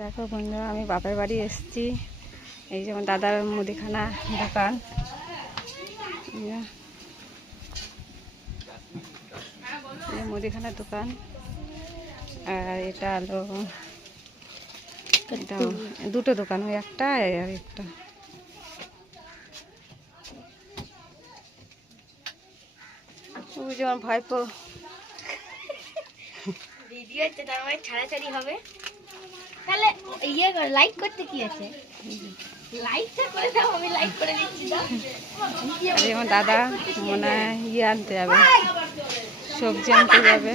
দেখো বন্ধুরা, আমি বাপের বাড়ি এসেছি। এই যেমন দাদার মুদিখানা দোকান, মুদিখানার দোকান। আর এটা হলো দুটো দোকান, ওই একটা আর একটা। ওই যেমন ভাইপো ভিডিও হচ্ছে, তার মানে ছাড়াছাড়ি হবে। তাহলে ইয়ে লাইক করতে কি আছে, লাইকটা করে দাও, আমি লাইক করে দিচ্ছি। দাও। যেমন দাদা মনে হয় ইয়ে আনতে যাবে, সবজি আনতে যাবে।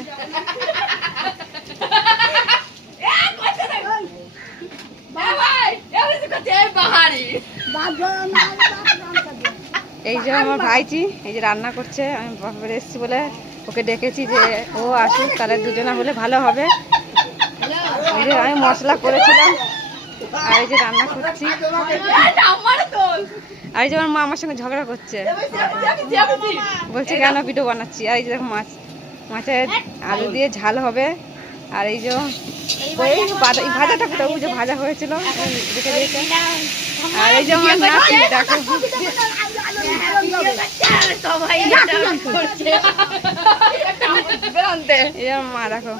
এই যে আমার ভাইজি এই যে রান্না করছে, আমি বাপের এসেছি বলে ওকে ডেকেছি যে ও আসুক, তাহলে দুজনা হলে ভালো হবে। এই যে আমি মশলা করেছিলাম, আর এই যে রান্না করছি। আর এই যে আমার মা আমার সঙ্গে ঝগড়া করছে, বলছে কেন ভিডিও বানাচ্ছি। আর এই যে দেখো মাছের আলু দিয়ে ঝাল হবে। আর এই যে ভাজাটা কোথাও, ওই যে ভাজা হয়েছিল দেখে দিয়েছে। আর এই যে আমার নাতি দেখো, এই মা দেখো।